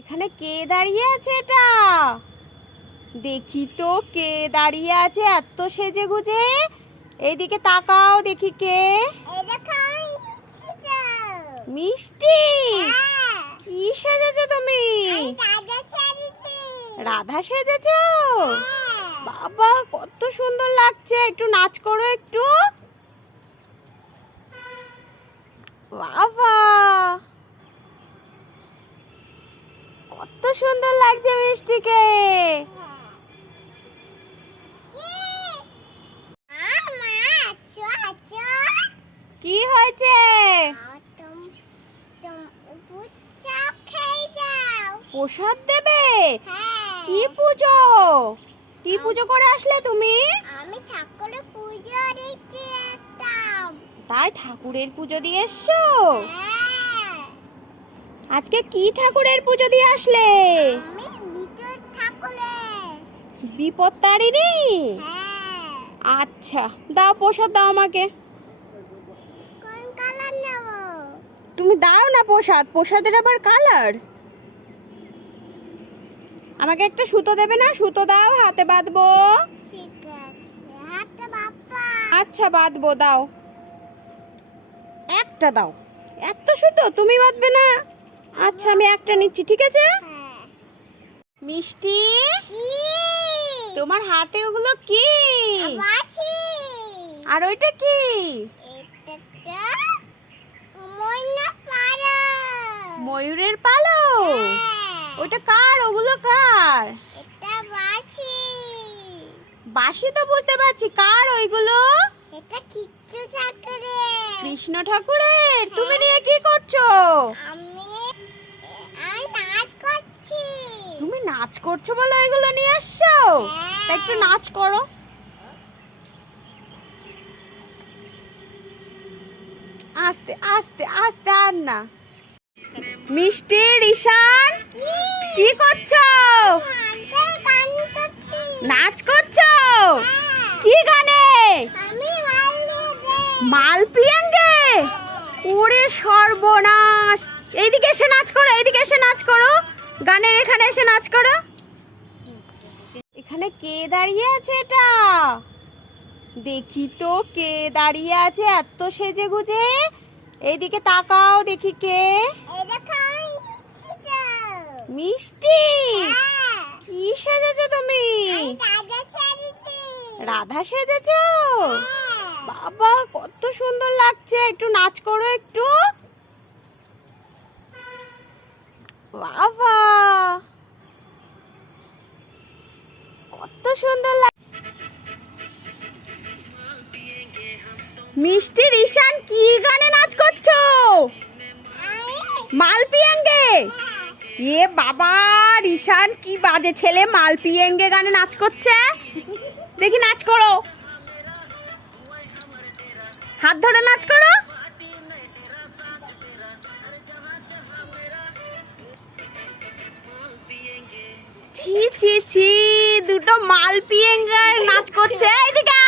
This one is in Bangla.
এখানে কে দাঁড়িয়ে আছে? এটা দেখি তো কে দাঁড়িয়ে আছে এত সেজে গুজে। এইদিকে তাকাও দেখি কে। মিষ্টি, কি সেজেছো তুমি? রাধা সেজেছো? বাবা কত সুন্দর লাগছে, একটু নাচ করো একটু। বাবা কত সুন্দর লাগছে মিষ্টিকে। কি হয়েছে? প্রসাদ দেবে? কি পুজো? কি পুজো করে আসলে তুমি? আমি ঠাকুরের পুজো দিচ্ছি একটা। তাই ঠাকুরের পুজো দিয়ে এসছো? আজকে কি ঠাকুরের পুজো দিয়ে আসলে? আমি বিপদ ঠাকুরের। বিপত্তারিণী? আচ্ছা দাও প্রসাদ দাও আমাকে। কোন কালার নেব? তুমি দাও না প্রসাদ, প্রসাদের আবার কালার। আমাকে একটা সুতো দেবে না? সুতো দাও, হাতে বাঁধবো। ঠিক আছে, হাতে বাপ্পা। আচ্ছা বাঁধবো, দাও একটা দাও। এত সুতো তুমি বাঁধবে না? আচ্ছা আমি একটা নিচ্ছি, ঠিক আছে। মিষ্টি, কি? তোমার হাতে ওগুলো কি? বাসি। আর ওইটা কি? এটা ময়না পাড়া। ময়ূরের পালক? ওইটা কার? ওগুলো কার? এটা বাসি। বাঁশি তো বুঝতে পারছি, কার ওইগুলো? এটা কিচ্ছু ঠাকুরের। কৃষ্ণ ঠাকুরের। তুমি নিয়ে কি করছো? আমি নাচ করছি। তুমি নাচ করছো বলে এগুলো নিয়ে আসছো? তা একটু নাচ করো। আস্তে আস্তে আস্তে, আর না। মিষ্টি, রিশান, কি করছো? নাচ করছো? কি গানে? মালপিয়াঙ্গে? ওরে সর্বনাশ! এইদিকে এসে নাচ করো, এইদিকে এসে নাচ করো, গানের এখানে এসে নাচ করো। এখানে কে দাঁড়িয়ে আছে? এটা দেখি তো কে দাঁড়িয়ে আছে এত সেজে গুজে। এইদিকে তাকাও দেখি কে। মিষ্টি, কি সেজেছো তুমি? রাধা সেজেছো? বাবা কত সুন্দর লাগছে, একটু নাচ করো একটু। বাবা কত সুন্দর লাগছে। মিষ্টি, রিশান, কি গানে নাচ করছো? মালপিয়াঙ্গে? এ বাবা, রিশান কি বাজে ছেলে, মালপিয়াঙ্গে গানে নাচ করছে। দেখি নাচ করো, হাত ধরে নাচ করো। ছি ছি ছি, দুটো মালপিয়াঙ্গার নাচ করছে। এইদিকে